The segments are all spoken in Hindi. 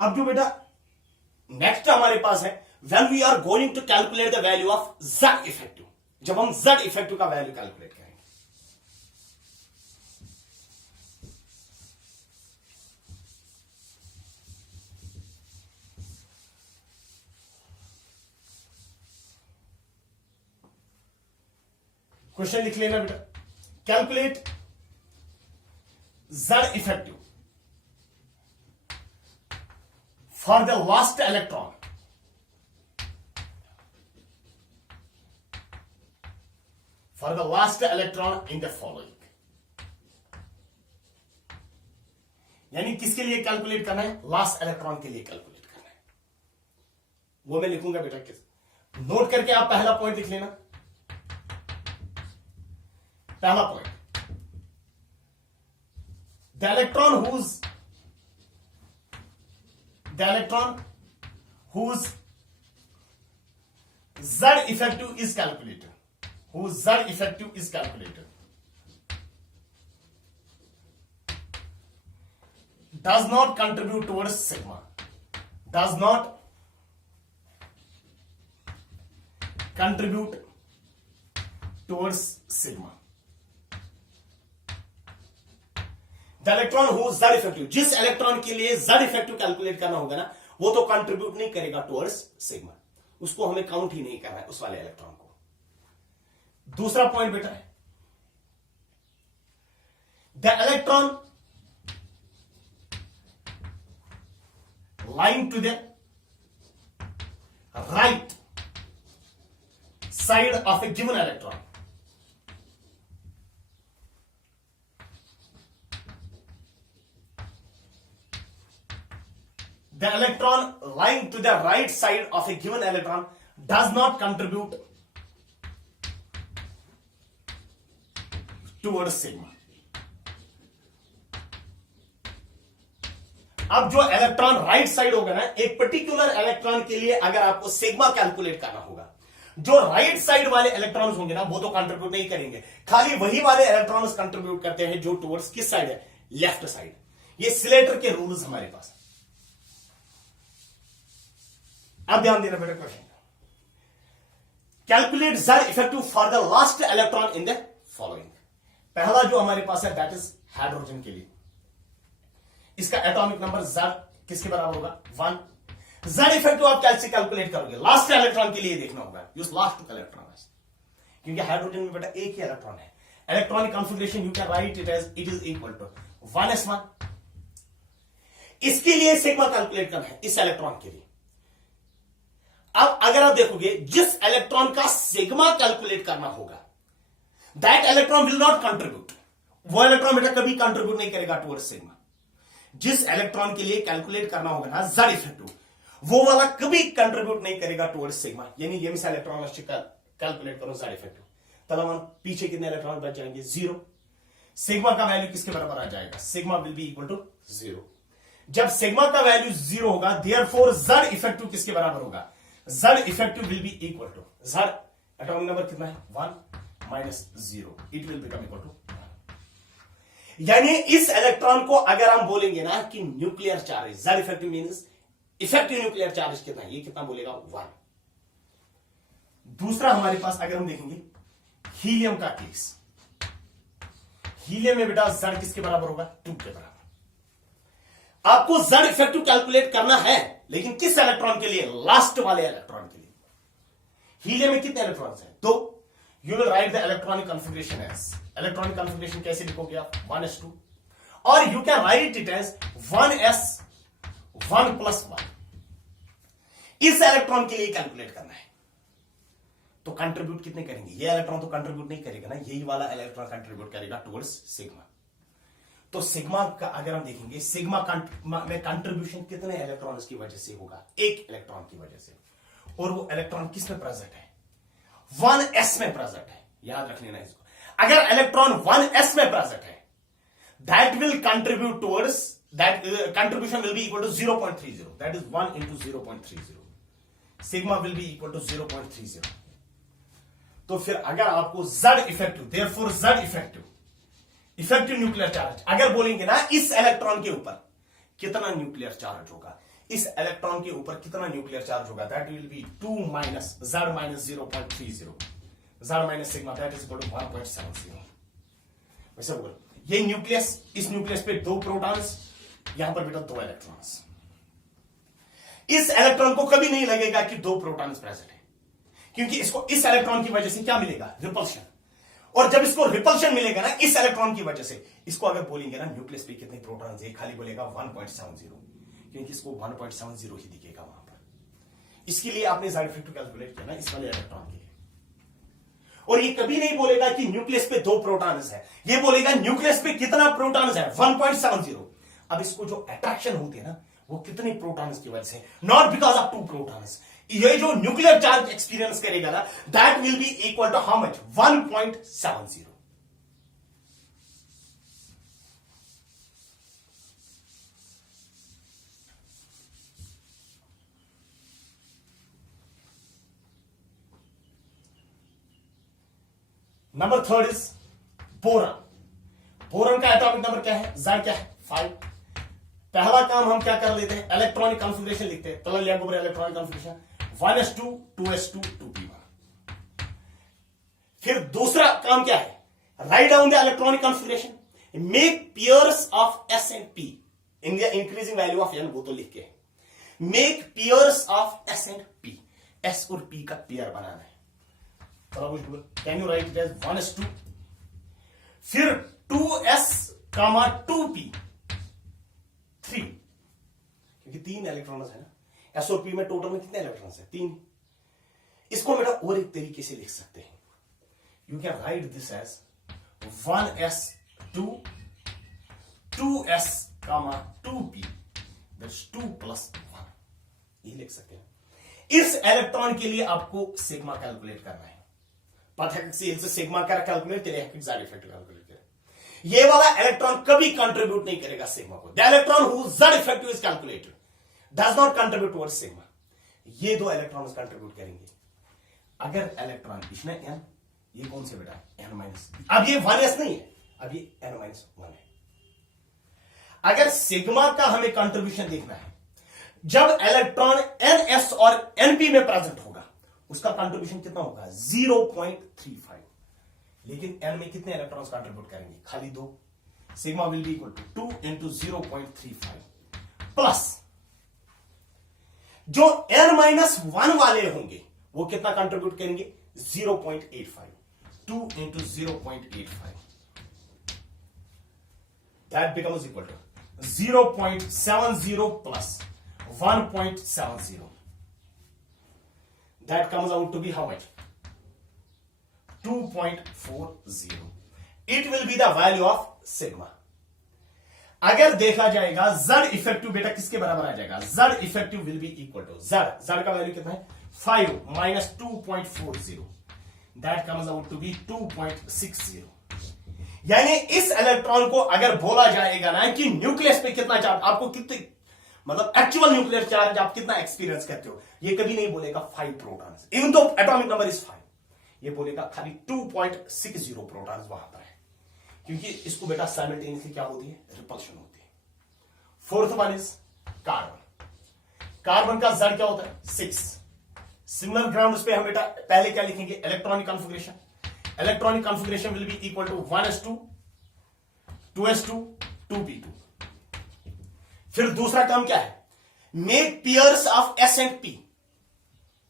अब जो बेटा नेक्स्ट हमारे पास है, when we are going to calculate the value of Z effective, जब हम जेड इफेक्टिव का वैल्यू कैलकुलेट करेंगे। क्वेश्चन लिख लेना बेटा, calculate Z effective for the last electron in the following. यानी किसके लिए कैलकुलेट करना है? लास्ट इलेक्ट्रॉन के लिए कैलकुलेट करना है। वो मैं लिखूंगा बेटा, किस नोट करके आप पहला पॉइंट लिख लेना। पहला point, the electron whose Z effective is calculated, does not contribute towards sigma, the electron who Z effective, जिस इलेक्ट्रॉन के लिए Z इफेक्टिव कैलकुलेट करना होगा ना, वो तो कंट्रीब्यूट नहीं करेगा टुवर्ड्स सिग्मा, उसको हमें काउंट ही नहीं करना है उस वाले इलेक्ट्रॉन को। दूसरा पॉइंट बेटा है, the electron lying to the right side of a given electron, the electron lying to the right side of a given electron does not contribute towards sigma। अब जो इलेक्ट्रॉन राइट साइड होगा ना, एक पर्टिकुलर इलेक्ट्रॉन के लिए अगर आपको सिग्मा कैलकुलेट करना होगा, जो राइट साइड वाले इलेक्ट्रॉन्स होंगे ना, वो तो कंट्रीब्यूट नहीं करेंगे, खाली वही वाले इलेक्ट्रॉन्स कंट्रीब्यूट करते हैं जो टुवर्ड्स किस साइड है? Left side. ये स्लेटर के रूल्स हमारे पास। अब ध्यान देना बेटा question, calculate Z effective for the last electron in the following. पहला जो हमारे पास है दैट इज हाइड्रोजन के लिए, इसका एटॉमिक नंबर Z किसके बराबर होगा? 1। Z इफेक्टिव आप कैसे कैलकुलेट करोगे? लास्ट इलेक्ट्रॉन के लिए देखना होगा, यूज लास्ट इलेक्ट्रॉन, क्योंकि हाइड्रोजन में बेटा एक ही इलेक्ट्रॉन है। Electronic configuration you can write it as it is equal to 1s1। इसके लिए सिग्मा कैलकुलेट करना है इस इलेक्ट्रॉन के लिए। अब अगर आप देखोगे, जिस इलेक्ट्रॉन का सिग्मा कैलकुलेट करना होगा, that electron will not contribute, वो इलेक्ट्रॉन बेटा कभी कंट्रीब्यूट नहीं करेगा टुवर्ड्स सिग्मा। जिस इलेक्ट्रॉन के लिए कैलकुलेट करना होगा ना Z इफेक्टिव, वो वाला कभी कंट्रीब्यूट नहीं करेगा टुवर्ड्स सिग्मा। यानी ये मिसाल इलेक्ट्रॉन कैलकुलेट करो Z इफेक्टिव, तब पीछे कितने इलेक्ट्रॉन बच जाएंगे? 0। सिग्मा का वैल्यू किसके बराबर आ जाएगा? Sigma will be equal to 0। जब सिग्मा का वैल्यू 0 होगा, देयरफॉर Z इफेक्टिव किसके बराबर होगा? Z effective will be equal to Z, atomic number कितना है? 1 minus 0, it will become equal to. यानी इस इलेक्ट्रॉन को अगर हम बोलेंगे ना कि nuclear charge, Z effective means effective nuclear charge कितना है, ये कितना बोलेगा? 1। दूसरा हमारे पास अगर हम देखेंगे हीलियम का केस, हीलियम में बेटा Z किसके बराबर होगा? 2 के बराबर। आपको Z इफेक्टिव कैलकुलेट करना है, लेकिन किस इलेक्ट्रॉन के लिए? लास्ट वाले इलेक्ट्रॉन के लिए। हीलियम में कितने इलेक्ट्रॉन्स हैं? 2। You will write the electronic configuration as, electronic configuration कैसे लिखोगे आप? 1s2, और you can write it as 1s1+1। इस इलेक्ट्रॉन के लिए कैलकुलेट करना है, तो कंट्रीब्यूट कितने करेंगे? ये इलेक्ट्रॉन तो कंट्रीब्यूट नहीं करेगा ना, यही वाला इलेक्ट्रॉन कंट्रीब्यूट करेगा टुवर्ड्स सिग्मा। तो सिग्मा का अगर हम देखेंगे, सिग्मा में कंट्रीब्यूशन कितने इलेक्ट्रॉन्स की वजह से होगा? एक इलेक्ट्रॉन की वजह से। और वो इलेक्ट्रॉन किस में प्रेजेंट है? 1s में प्रेजेंट है, याद रख लेना इसको। अगर इलेक्ट्रॉन 1s में प्रेजेंट है, that will contribute towards, that contribution will be equal to 0.30, that is 1 into 0.30, sigma will be equal to 0.30। तो फिर अगर आपको Z effective, therefore Z effective nuclear charge अगर बोलेंगे ना, इस इलेक्ट्रॉन के ऊपर कितना न्यूक्लियर चार्ज होगा, इस इलेक्ट्रॉन के ऊपर कितना न्यूक्लियर चार्ज होगा, that will be 2 minus z minus 0.30 z minus sigma that is equal to 1.70। वैसे बोल ये न्यूक्लियस, इस न्यूक्लियस पे 2 प्रोटॉन्स, यहां पर बेटा 2 इलेक्ट्रॉन्स। इस इलेक्ट्रॉन को कभी नहीं लगेगा कि 2 प्रोटॉन्स प्रेजेंट है, क्योंकि इसको इस इलेक्ट्रॉन की वजह से क्या मिलेगा, रिपल्शन। और जब इसको रिपल्शन मिलेगा ना इस इलेक्ट्रॉन की वजह से, इसको अगर बोलेंगे ना न्यूक्लियस पे कितने प्रोटॉन्स है, खाली बोलेगा 1.70, क्योंकि इसको 1.70 ही दिखेगा वहां पर। इसके लिए आपने साइड इफेक्ट कैलकुलेट किया ना इस वाले इलेक्ट्रॉन के लिए। और ये कभी नहीं बोलेगा कि न्यूक्लियस पे 2 प्रोटॉन्स है, ये बोलेगा न्यूक्लियस पे कितना प्रोटॉन्स है, 1.70। अब इसको जो अट्रैक्शन होती है ना वो कितने प्रोटॉन्स की वजह से, नॉट बिकॉज ऑफ 2 प्रोटॉन्स। ये जो न्यूक्लियर चार्ज एक्सपीरियंस करेगा ना that will be equal to how much, 1.70। Number 3 is boron. Boron का एटॉमिक नंबर क्या है, Z क्या है, 5। पहला काम हम क्या कर लेते हैं, इलेक्ट्रॉनिक कॉन्फ़िगरेशन लिखते हैं। पहला लिया electronic configuration 1s2 2s2 2p1। फिर दूसरा काम क्या है, write down the electronic configuration, make pairs of s and p in the increasing value of n, वो तो लिख के make pairs of s and p, s और p का पेयर बनाना है। Can you write it as 1s2, फिर 2s 2p 3, क्योंकि 3 इलेक्ट्रॉन्स है ना, s और p में टोटल में कितने इलेक्ट्रॉन्स है, 3। इसको बेटा और एक तरीके से लिख सकते हैं, you can write this as 1s2 2s 2p, that's 2 + 1, ये लिख सकते हैं। इस इलेक्ट्रॉन के लिए आपको सिग्मा कैलकुलेट करना है। पता है से सिग्मा का कैलकुलेट करें, साइड इफेक्ट कैलकुलेट करें। ये वाला इलेक्ट्रॉन कभी कंट्रीब्यूट नहीं करेगा सिग्मा को। The electron who z effective is calculated does not contribute towards sigma. ये 2 इलेक्ट्रॉन्स कंट्रीब्यूट करेंगे। अगर इलेक्ट्रॉन इसमें n, ये कौन से बेटा n-, अब ये 1s नहीं है, अब ये n-1 है। अगर सिग्मा का हमें कंट्रीब्यूशन देखना है, जब इलेक्ट्रॉन ns और np में प्रेजेंट होगा उसका कंट्रीब्यूशन कितना होगा, 0.35। लेकिन n में कितने इलेक्ट्रॉन्स कंट्रीब्यूट करेंगे, खाली 2। Sigma will be equal to 2 into 0.35 plus जो n-1 वाले होंगे वो कितना कंट्रीब्यूट करेंगे, 0.85, 2 into 0.85, that becomes equal to 0.70 plus 1.70, that comes out to be how much, 2.40. It will be the value of sigma. अगर देखा जाएगा z इफेक्टिव बेटा किसके बराबर आ जाएगा, z effective will be equal to z का वैल्यू कितना है, 5 minus 2.40, that comes out to be 2.60। यानी इस इलेक्ट्रॉन को अगर बोला जाएगा ना कि न्यूक्लियस पे कितना चार्ज, आपको कितने मतलब एक्चुअल न्यूक्लियर चार्ज आप कितना एक्सपीरियंस करते हो, ये कभी नहीं बोलेगा 5 protons, even though atomic number is 5, ये बोलेगा खाली 2.60 प्रोटॉन्स वहां पर है, क्योंकि इसको बेटा साइमल्टेनियसली क्या होती है, रिपल्शन होती है। 4th one is carbon. Carbon का Z क्या होता है, 6। सिमिलर ग्राउंड्स पे हम बेटा पहले क्या लिखेंगे, electronic configuration. Electronic configuration will be equal to 1s2 2s2 2p2। फिर दूसरा काम क्या है, make pairs of s and p,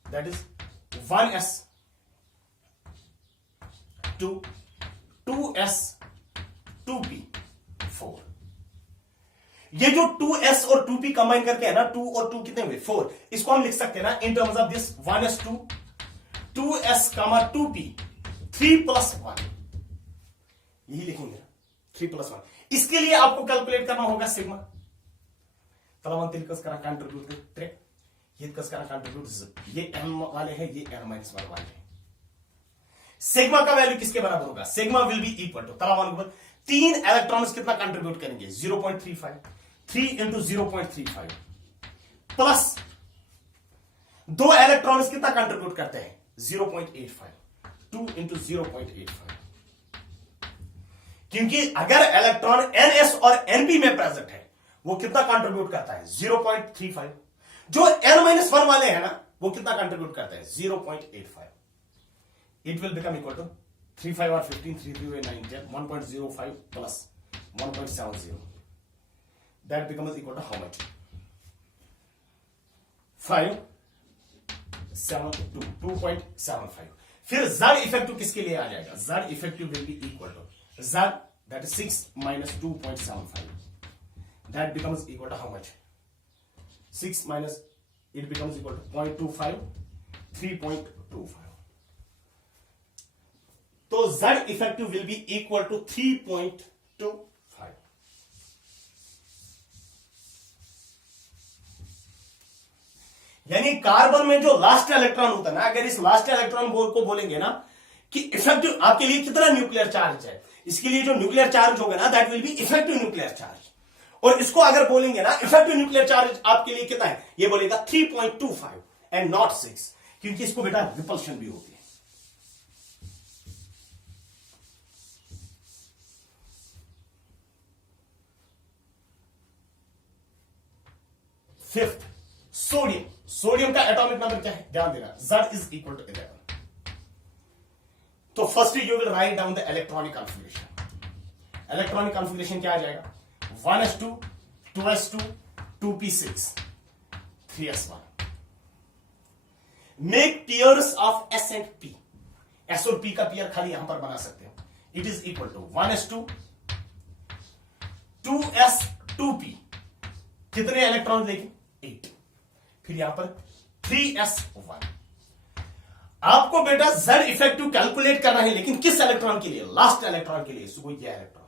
that is 1s 2 2s 2p 4। ये जो 2s और 2p कंबाइन करके है ना, 2 और 2 कितने हुए, 4। इसको हम लिख सकते हैं ना in terms of this 1s2 2s 2p 3 + 1, यही लिखेंगे 3 + 1। इसके लिए आपको कैलकुलेट करना होगा सिग्मा। कंट्रीब्यूट ये n वाले हैं, ये n-1 वाले हैं। सिग्मा का वैल्यू किसके बराबर होगा, sigma will be equal to 3 electrons कितना कंट्रीब्यूट करेंगे, 0.35, 3 into 0.35 प्लस 2 इलेक्ट्रॉन्स कितना कंट्रीब्यूट करते हैं, 0.85, 2 into 0.85। क्योंकि अगर इलेक्ट्रॉन ns और np में प्रेजेंट है वो कितना कंट्रीब्यूट करता है, 0.35, जो n-1 वाले हैं ना वो कितना कंट्रीब्यूट करते हैं 0.85. It will become equal to 3 5 और 15 3 3 9 10 1.05 plus 1.70. That becomes equal to how much? 5 7 2 2.75. फिर z इफेक्टिव किसके लिए आ जाएगा? z effective will be equal to z that is 6 minus 2.75. That becomes equal to how much? 6 minus it becomes equal to 0.25 3.25. तो z effective will be equal to 3.25. यानी कार्बन में जो लास्ट इलेक्ट्रॉन होता है ना, अगर इस लास्ट इलेक्ट्रॉन को बोलेंगे ना कि इफेक्टिव आपके लिए कितना न्यूक्लियर चार्ज है, इसके लिए जो न्यूक्लियर चार्ज होगा ना that will be effective nuclear charge. और इसको अगर बोलेंगे ना इफेक्टिव न्यूक्लियर चार्ज आपके लिए कितना है, ये बोलेगा 3.25 एंड नॉट 6, क्योंकि इसको बेटा रिपल्शन भी होती है. Fifth sodium. सोडियम का एटॉमिक नंबर क्या है, ध्यान देना, Z इज इक्वल टू 11. तो first you will write down the electronic configuration. Electronic configuration क्या आ जाएगा? 1s2 2s2 2p6 3s1. Make pairs of s and p. s और p का पेयर खाली यहां पर बना सकते हो. It is equal to 1s2 2s2p. कितने इलेक्ट्रॉन लेंगे? 8. फिर यहां पर 3s1. आपको बेटा z इफेक्टिव कैलकुलेट करना है, लेकिन किस इलेक्ट्रॉन के लिए? लास्ट इलेक्ट्रॉन के लिए. सो यह इलेक्ट्रॉन,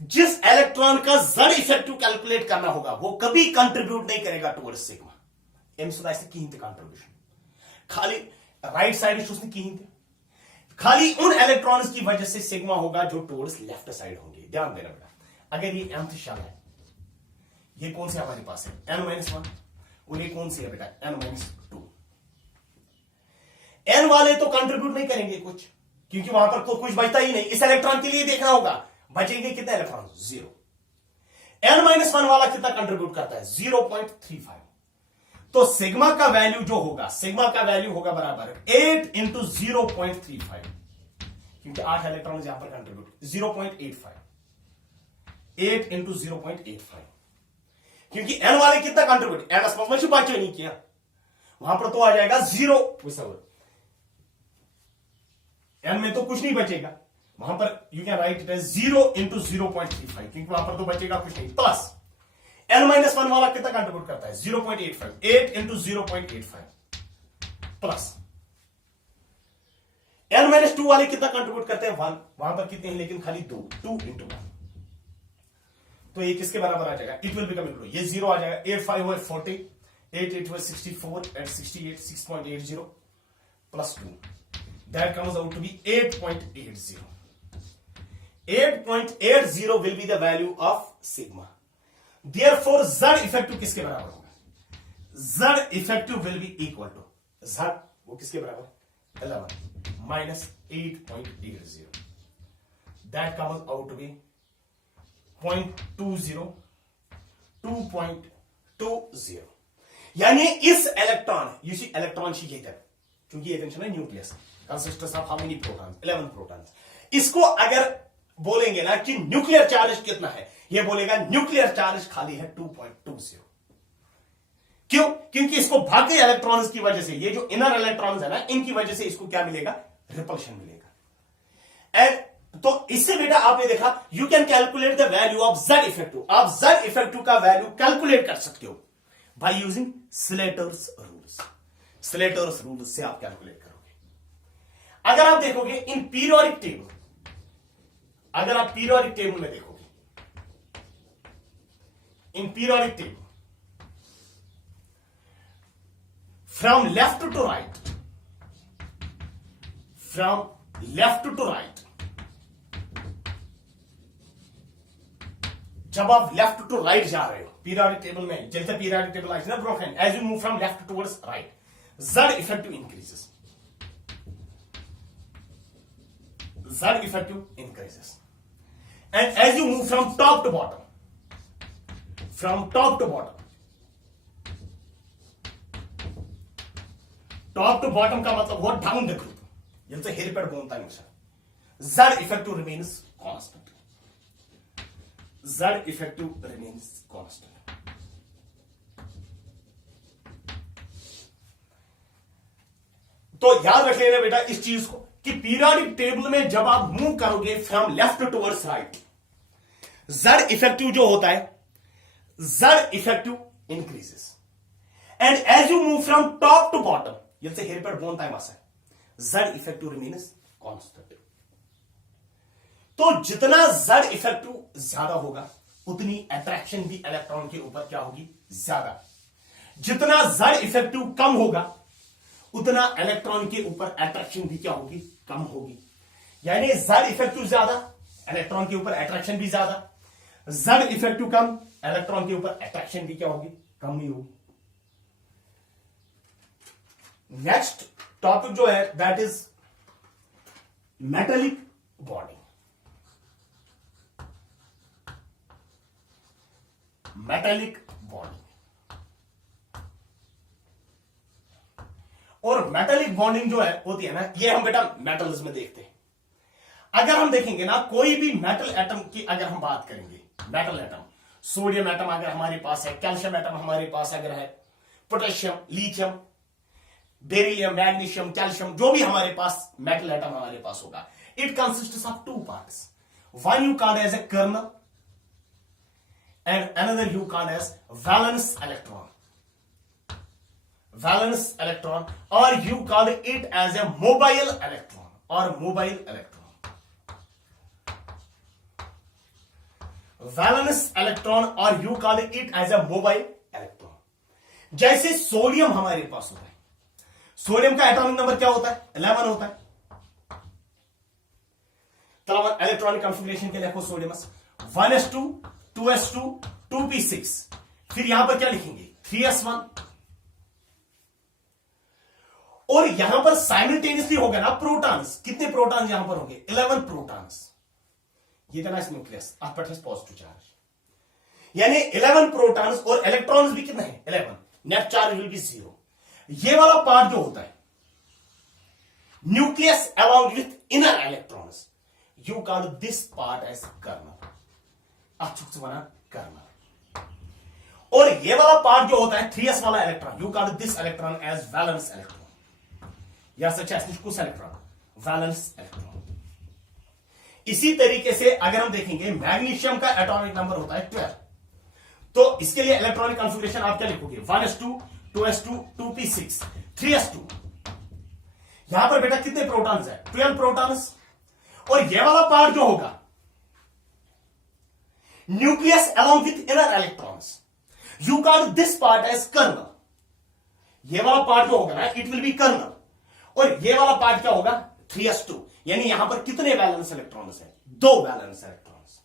जिस इलेक्ट्रॉन का z इफेक्टिव कैलकुलेट करना होगा वो कभी कंट्रीब्यूट नहीं करेगा टुवर्ड्स सिग्मा. एम सुधा कंट्रीब्यूशन खाली राइट साइड खाली उन इलेक्ट्रॉन्स की वजह से सिग्मा होगा जो टुवर्ड्स लेफ्ट साइड होंगे. ध्यान देना बेटा, अगर ये mth शेल है, ये कौन से हमारे पास है? n-1. और ये कौन सी है बेटा? n-2. n वाले तो कंट्रीब्यूट नहीं करेंगे कुछ, क्योंकि वहां पर तो कुछ बचता ही नहीं. इस इलेक्ट्रॉन के लिए देखना होगा बचेंगे कितने इलेक्ट्रॉन? 0. n-1 वाला कितना कंट्रीब्यूट करता है? 0.35. तो सिग्मा का वैल्यू जो होगा, सिग्मा का वैल्यू होगा बराबर 8 इंटू 0.35, क्योंकि 8 इलेक्ट्रॉन यहां पर कंट्रीब्यूट 0.85. 8 इंटू 0.85, क्योंकि n वाले कितना कंट्रीब्यूट? n में बात नहीं किया, वहां पर तो आ जाएगा 0. n में तो कुछ नहीं बचेगा, वहां पर you can write it as 0 into 0.35, क्योंकि वहां पर तो बचेगा कुछ नहीं. प्लस n-1 वाला कितना कंट्रीब्यूट करता है? 0.85. 8 इंटू 0.85 प्लस n-2 वाले कितना कंट्रीब्यूट करते हैं? 1. वहां पर कितने हैं? लेकिन खाली 2 इंटू 1. तो ये किसके बराबर आ जाएगा? इट विल बिकम इक्वल, ये 0 आ जाएगा. 8 5 हुए 40, 8 8 हुए 64 and 68 6.80 plus 2. That comes out to be 8.80. 8.80 will be the value of sigma. Therefore, Z effective किसके बराबर होगा? Z effective will be equal to Z, वो किसके बराबर? 11 minus 8.80. That comes out to be 0.20 2.20. यानी इस इलेक्ट्रॉन, यू सी इलेक्ट्रॉन शी ये क्योंकि ये टेंशन है nucleus consists of how many protons? 11 protons. इसको अगर बोलेंगे ना कि न्यूक्लियर चार्ज कितना है, ये बोलेगा न्यूक्लियर चार्ज खाली है 2.20. क्यों? क्योंकि इसको भाग्य इलेक्ट्रॉन्स की वजह से, ये जो इनर इलेक्ट्रॉन्स है ना, इनकी वजह से इसको क्या मिलेगा? रिपल्शन मिलेगा. एंड तो इससे बेटा आपने देखा you can calculate the value of Z effective. आप Z इफेक्टिव का वैल्यू कैलकुलेट कर सकते हो by using Slater's rules. Slater's rules से आप कैलकुलेट करोगे. अगर आप देखोगे इन पीरियोडिक टेबल, अगर आप पीरियोडिक टेबल में देखोगे, in periodic table from left to right, from left to right, जब आप लेफ्ट टू राइट जा रहे हो पीरियोडिक टेबल में, जैसे पीरियोडिक टेबल आई ना ब्रोकन, as you move from left towards right, Z effective increases. Z effective increases. And as you move from top to bottom, from top to bottom, top to bottom का मतलब हुआ डाउन द ग्रुप, जैसे हेलिपैड बोलता है हमेशा, Z effective remains constant, Z effective remains constant. तो याद रख लेना बेटा इस चीज को कि पीरियोडिक टेबल में जब आप मूव करोगे from left towards right, Z effective जो होता है, Z effective increases, and as you move from top to bottom, जैसे हेलिपैड बोन टाइम आसा है, Z इफेक्टिव रिमेन्स कांस्टेंट. तो जितना Z इफेक्टिव ज्यादा होगा उतनी अट्रैक्शन भी इलेक्ट्रॉन के ऊपर क्या होगी, ज्यादा. जितना Z इफेक्टिव कम होगा उतना इलेक्ट्रॉन के ऊपर अट्रैक्शन भी क्या होगी, कम होगी. यानी Z इफेक्टिव ज्यादा, इलेक्ट्रॉन के ऊपर अट्रैक्शन भी ज्यादा, Z इफेक्टिव कम, इलेक्ट्रॉन के ऊपर अट्रैक्शन भी क्या होगी, कम ही होगी. नेक्स्ट टॉपिक जो है that is metallic bonding. Metallic bonding, और मेटेलिक बॉन्डिंग जो है होती है ना, ये हम बेटा मेटल्स में देखते हैं. अगर हम देखेंगे ना कोई भी मेटल एटम की अगर हम बात करेंगे, मेटल एटम, सोडियम एटम अगर हमारे पास है, कैल्शियम एटम हमारे पास अगर है, potassium, lithium, beryllium, magnesium, calcium, जो भी हमारे पास मेटल एटम हमारे पास होगा, it consists of two parts. One you called as a kernel and another you called as valence electron, valence electron, or you call it as a mobile electron or mobile electron, valence electron or you call it as a mobile electron. जैसे सोडियम हमारे पास होता है, सोडियम का एटॉमिक नंबर क्या होता है, 11 होता है. तो इलेक्ट्रॉनिक कॉन्फ़िगरेशन के देखो सोडियम 1s2 2s2 2p6, फिर यहां पर क्या लिखेंगे 3s1, और यहां पर साइमल्टेनियसली होगा ना प्रोटॉन्स, कितने प्रोटॉन्स यहां पर होंगे, 11 प्रोटॉन्स. ये था ना इस न्यूक्लियस, आपका पॉजिटिव चार्ज, यानी 11 प्रोटॉन्स, और इलेक्ट्रॉन्स भी कितने हैं 11, नेट चार्ज विल बी 0. ये वाला पार्ट जो होता है nucleus along with inner electrons, you call this part as kernel, बना कर्नल. और ये वाला पार्ट जो होता है 3s वाला electron, you call this electron as valence electron, या सच है कुछ इलेक्ट्रॉन, वैलेंस इलेक्ट्रॉन. इसी तरीके से अगर हम देखेंगे मैग्नीशियम का एटॉमिक नंबर होता है 12, तो इसके लिए इलेक्ट्रॉनिक कॉन्फ़िगरेशन आप क्या लिखोगे, 1s2 2s2 2p6 3s2. यहां पर बेटा कितने प्रोटॉन्स है, 12 प्रोटॉन्स. और ये वाला पार्ट जो होगा nucleus along with inner electrons, you call this part as kernel. ये वाला पार्ट जो होगा ना इट विल बी कर्नल, और ये वाला पार्ट क्या होगा 3s2, यानी यहां पर कितने वैलेंस इलेक्ट्रॉन्स हैं, 2 वैलेंस इलेक्ट्रॉन्स.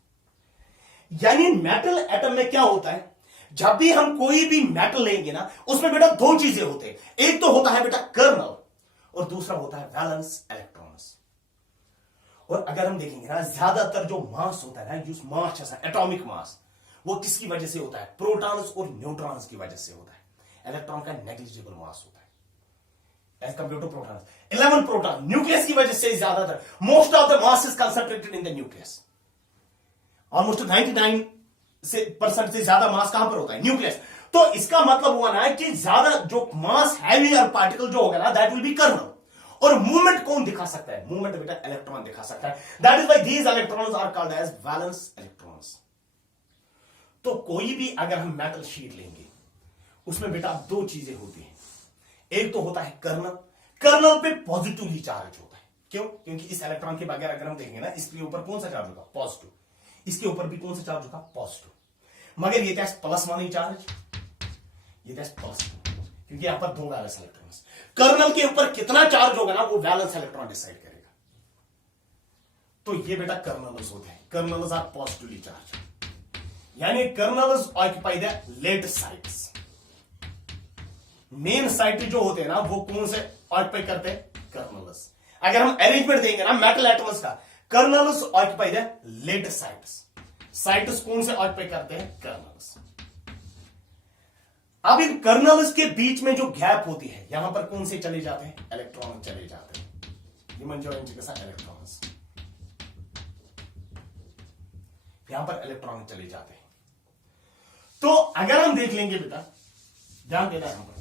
यानी मेटल एटम में क्या होता है, जब भी हम कोई भी मेटल लेंगे ना उसमें बेटा 2 चीजें होते हैं, एक तो होता है बेटा कर्नल और दूसरा होता है वैलेंस इलेक्ट्रॉन्स. और अगर हम देखेंगे ना ज्यादातर जो मास होता है ना, जो मास ऐसा एटॉमिक मास, वो किसकी वजह से होता है, प्रोटॉन्स और न्यूट्रॉन्स की वजह से होता है. इलेक्ट्रॉन का नेग्लिजिबल मास होता है as compare to protons. 11 proton nucleus की वजह से ज्यादातर, most of the mass is concentrated in the nucleus. Almost 99% से ज्यादा मास कहां पर होता है, न्यूक्लियस. तो इसका मतलब हुआ ना कि ज्यादा जो मास हैवियर पार्टिकल जो होगा ना दैट विल बी कर्नल. और मूवमेंट कौन दिखा सकता है, मूवमेंट बेटा इलेक्ट्रॉन दिखा सकता है. That is why these electrons are called as valence electrons. तो कोई भी अगर हम मेटल शीट लेंगे उसमें बेटा 2 चीजें होती हैं, एक तो होता है कर्नल, कर्नल पे पॉजिटिवली चार्ज होता है. क्यों, क्योंकि इस इलेक्ट्रॉन के बगैर अगर हम देखेंगे ना इसके ऊपर कौन सा चार्ज होगा, पॉजिटिव, इसके ऊपर भी कौन सा चार्ज होगा, पॉजिटिव. मगर ये क्या +1 चार्ज, ये क्या +2, क्योंकि यहां पर 2 वैलेंस इलेक्ट्रॉन्स. कर्नल के ऊपर कितना चार्ज होगा ना वो वैलेंस इलेक्ट्रॉन डिसाइड करेगा. तो ये बेटा कर्नल्स होते हैं, कर्नल्स आर पॉजिटिवली चार्ज, यानी kernels occupy the lattice sites. Main site जो होते हैं ना वो कौन से ऑक्यूपाई करते हैं, कर्नल्स. अगर हम अरेंजमेंट देंगे ना मेटल एटम्स का, kernels occupy the lattice sites. Sites कौन से ऑक्यूपाई करते हैं, कर्नल्स. अब इन कर्नल्स के बीच में जो गैप होती है, यहां पर कौन से चले जाते हैं? इलेक्ट्रॉन चले जाते हैं. ये म्हणजे यांचे कसा इलेक्ट्रॉन्स, यहां पर इलेक्ट्रॉन चले जाते हैं. तो अगर हम देख लेंगे बेटा, ध्यान देना यहां पर,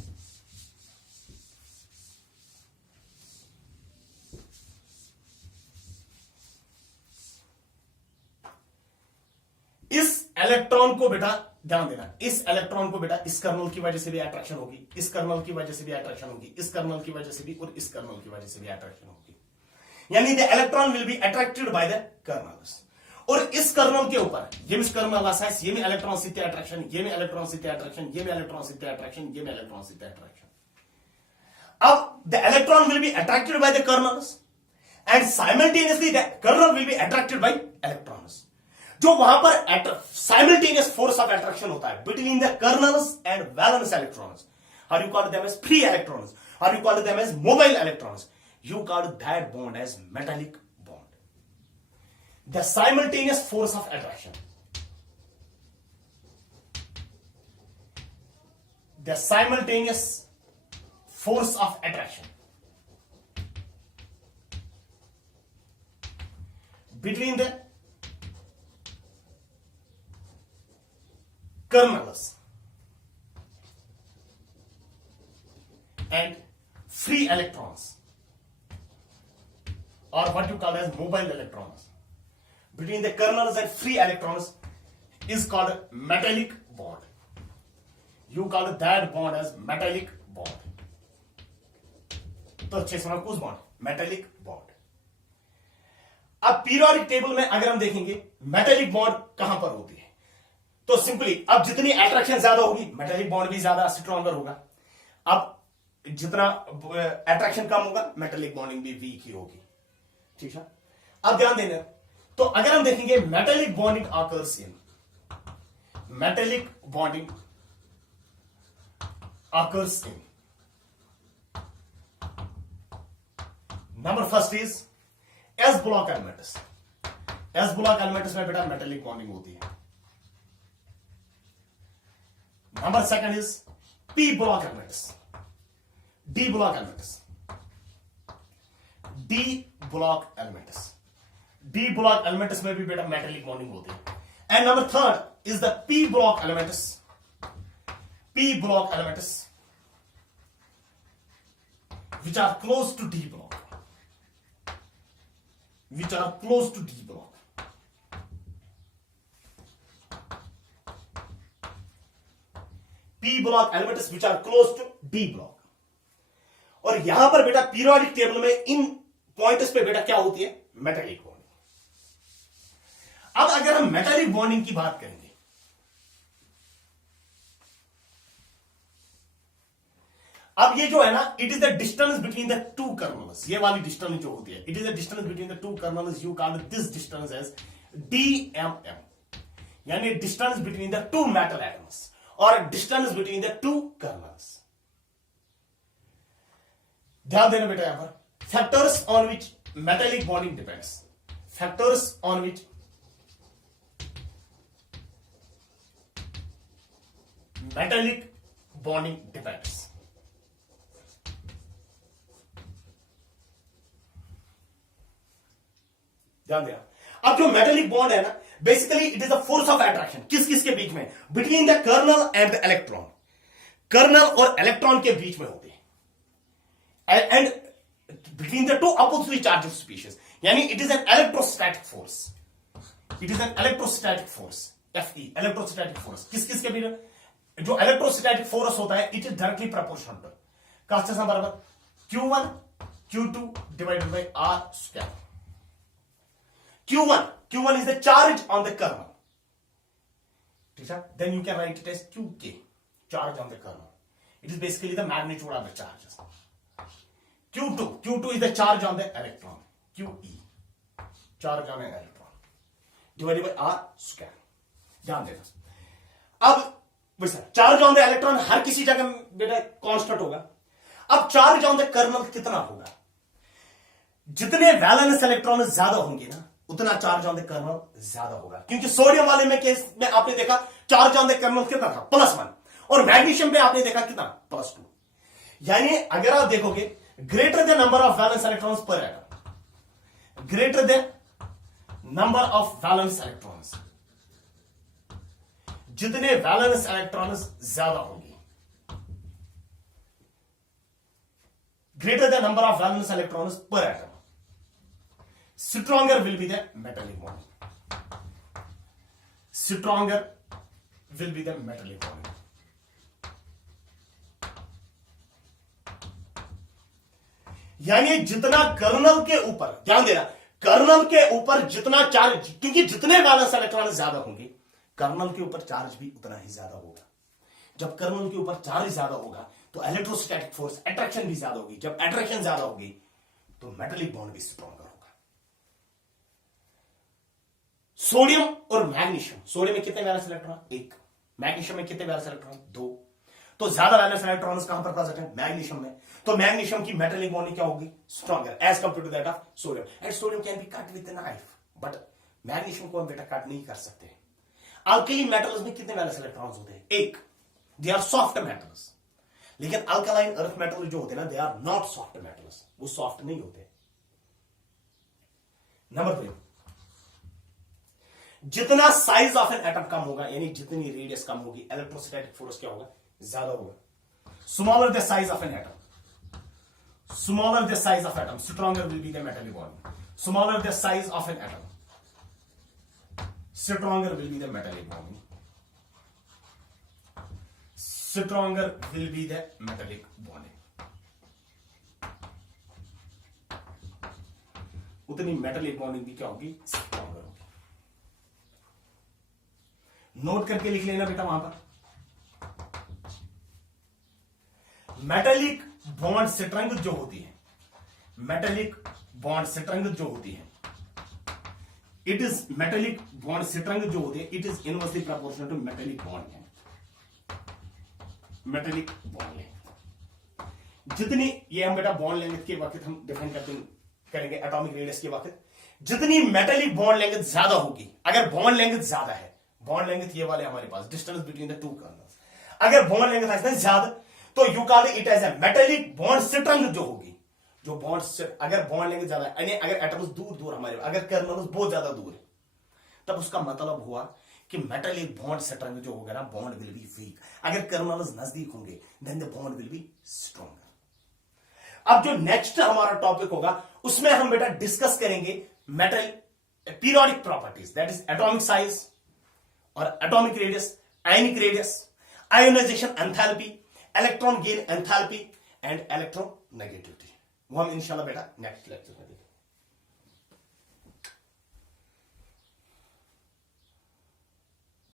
इस इलेक्ट्रॉन को बेटा ध्यान देना, इस इलेक्ट्रॉन को बेटा इस कर्नल की वजह से भी अट्रैक्शन होगी, इस कर्नल की वजह से भी अट्रैक्शन होगी, इस कर्नल की वजह से भी और इस कर्नल की वजह से भी अट्रैक्शन होगी. यानी the electron will be attracted by the colonel's. और इस कर्नल के ऊपर ये मिस कर्नल असाइस, ये में इलेक्ट्रॉन से अट्रैक्शन, ये में इलेक्ट्रॉन से अट्रैक्शन, ये में इलेक्ट्रॉन से अट्रैक्शन, ये में इलेक्ट्रॉन से अट्रैक्शन. अब the electron will be attracted by the kernels and simultaneously the kernel will be attracted by electrons. जो वहां पर साइमल्टेनियस फोर्स ऑफ अट्रैक्शन होता है between the kernels and valence electrons, how you call them as free electrons, how you call them as mobile electrons, you call that bond as metallic bond. The simultaneous force of attraction, the simultaneous force of attraction between the kernels and free electrons, or what you call as mobile electrons, between the kernels and free electrons is called metallic bond. You call that bond as metallic bond. तो अच्छे सुना, कुछ बॉन्ड, मेटेलिक बॉन्ड. अब पीरियोडिक टेबल में अगर हम देखेंगे मेटेलिक बॉन्ड कहां पर होती है, तो सिंपली अब जितनी अट्रैक्शन ज्यादा होगी मेटेलिक बॉन्ड भी ज्यादा स्ट्रॉन्गर होगा. अब जितना अट्रैक्शन कम होगा मेटेलिक बॉन्डिंग भी वीक ही होगी. ठीक है, अब ध्यान देना. तो अगर हम देखेंगे metallic bonding occurs in, metallic bonding occurs in, number first is S block elements. S block elements में बेटा मेटेलिक बॉन्डिंग होती है. Number second is P block elements, D block elements, D block elements, D block elements में भी बेटा मेटेलिक बॉन्डिंग होती है. And number third is the P block elements, P block elements which are close to D block, which are close to D block. P block elements which are close to D block. और यहां पर बेटा पीरियोडिक टेबल में इन पॉइंट्स पे बेटा क्या होती है? Metallic bonding. अब अगर हम मेटेलिक बॉन्डिंग की बात करेंगे, अब ये जो है ना, it is the distance between the two kernels. ये वाली डिस्टेंस जो होती है, it is the distance between the two kernels. You call this distance as DMM, यानी distance between the two metal atoms और distance between the two kernels. ध्यान देना बेटा यहां पर factors on which metallic bonding depends, factors on which metallic bonding depends. ध्यान देना. अब जो मेटेलिक बॉन्ड है ना, basically it is the force of attraction. किस किस के बीच में? Between the kernel and the electron. Kernel और इलेक्ट्रॉन के बीच में होते हैं. And between the two oppositely charged species, यानी it is an electrostatic force. It is an electrostatic force, FE, electrostatic force. किस किस के बीच? जो इलेक्ट्रोस्टैटिक फोर्स होता है it is directly proportional to का बराबर Q1 Q2 divided by R square. Q1 is the charge on the kernel. Then you can write it as QK, charge on the kernel. It is basically the magnitude of the charges. Q2 is the charge on the electron. QE, charge on an electron, divided by R square. ध्यान देना. अब चार्ज ऑन द इलेक्ट्रॉन हर किसी जगह बेटा कांस्टेंट होगा. अब चार्ज ऑन द कर्नल कितना होगा? जितने वैलेंस इलेक्ट्रॉन ज्यादा होंगे ना, उतना चार्ज ऑन द कर्नल ज्यादा होगा. क्योंकि सोडियम वाले में केस में आपने देखा चार्ज ऑन द कर्नल कितना था? +1. और मैग्नीशियम पे आपने देखा कितना, +2। यानी अगर आप देखोगे greater the number of valence electrons per atom, greater the number of valence electrons, जितने वैलेंस इलेक्ट्रॉन्स ज्यादा होंगे, greater the number of valence electrons per atom, stronger will be the metallic bond, stronger will be the metallic bond। यानी जितना कर्नल के ऊपर, ध्यान देना, कर्नल के ऊपर जितना चार्ज, क्योंकि जितने वैलेंस इलेक्ट्रॉन ज्यादा होंगे कर्नल के ऊपर चार्ज भी उतना ही ज्यादा होगा। जब कर्नल के ऊपर चार्ज ज्यादा होगा तो इलेक्ट्रोस्टैटिक फोर्स, अट्रैक्शन भी ज्यादा होगी। जब अट्रैक्शन ज्यादा होगी तो मेटालिक बॉन्ड भी स्ट्रॉन्गर होगा। सोडियम और मैग्नीशियम, सोडियम में कितने वैलेंस इलेक्ट्रॉन, 1। मैग्नीशियम में कितने वैलेंस इलेक्ट्रॉन, 2। तो ज्यादा वैलेंस इलेक्ट्रॉन्स कहां पर प्रेजेंट है, मैग्नीशियम में। तो मैग्नीशियम की मेटालिक बॉन्ड क्या होगी, stronger as compare to that of sodium. And sodium can be cut with a knife, but magnesium को हम बेटा कट नहीं कर सकते। अल्कली मेटल्स में कितने वैलेंस इलेक्ट्रॉन्स होते हैं, 1। They are soft metals. लेकिन अल्कलाइन अर्थ मेटल जो होते हैं ना, they are not soft metals, वो सॉफ्ट नहीं होते। नंबर 3, जितना साइज ऑफ एन एटम कम होगा, यानी जितनी रेडियस कम होगी, इलेक्ट्रोस्टैटिक फोर्स क्या होगा, ज्यादा होगा। Smaller the size of an atom, smaller the size of atom, stronger will be the metallic bond. Smaller the size of an atom, stronger will be the metallic bond, stronger will be the metallic bond. उतनी मेटालिक बॉन्डिंग भी क्या होगी, स्ट्रॉन्गर होगी। नोट करके लिख लेना बेटा वहां पर, मेटालिक बॉन्ड स्ट्रेंथ जो होती है, मेटालिक बॉन्ड स्ट्रेंथ जो होती है, it is metallic bond strength जो होती है, it is inversely proportional to metallic bond length. Metallic bond length जितनी, ये हम बेटा बॉन्ड लेंथ के वक्त हम डिफाइन करेंगे एटॉमिक रेडियस के वक्त, जितनी मेटालिक बॉन्ड लेंथ ज्यादा होगी, अगर बॉन्ड लेंथ ज्यादा है, बॉन्ड लेंथ ये वाले हमारे पास distance between the two kernels, अगर बॉन्ड लेंथ है ज्यादा तो you call it as a metallic bond strength जो होगी, जो बॉन्ड, अगर बॉन्ड लेंथ ज्यादा है, अगर एटम्स दूर दूर हमारे, अगर कर्नल्स बहुत ज्यादा दूर है, तब उसका मतलब हुआ कि मेटालिक बॉन्ड स्ट्रेंथ जो होगा ना, बॉन्ड विल बी वीक। अगर कर्नल्स नजदीक होंगे then the bond will be stronger. अब जो नेक्स्ट हमारा टॉपिक होगा उसमें हम बेटा डिस्कस करेंगे metal periodic properties, that is atomic size और atomic radius, ionic radius, ionisation enthalpy, electron gain enthalpy and electronegativity. वो हम इंशाल्लाह बेटा नेक्स्ट लेक्चर में देखेंगे।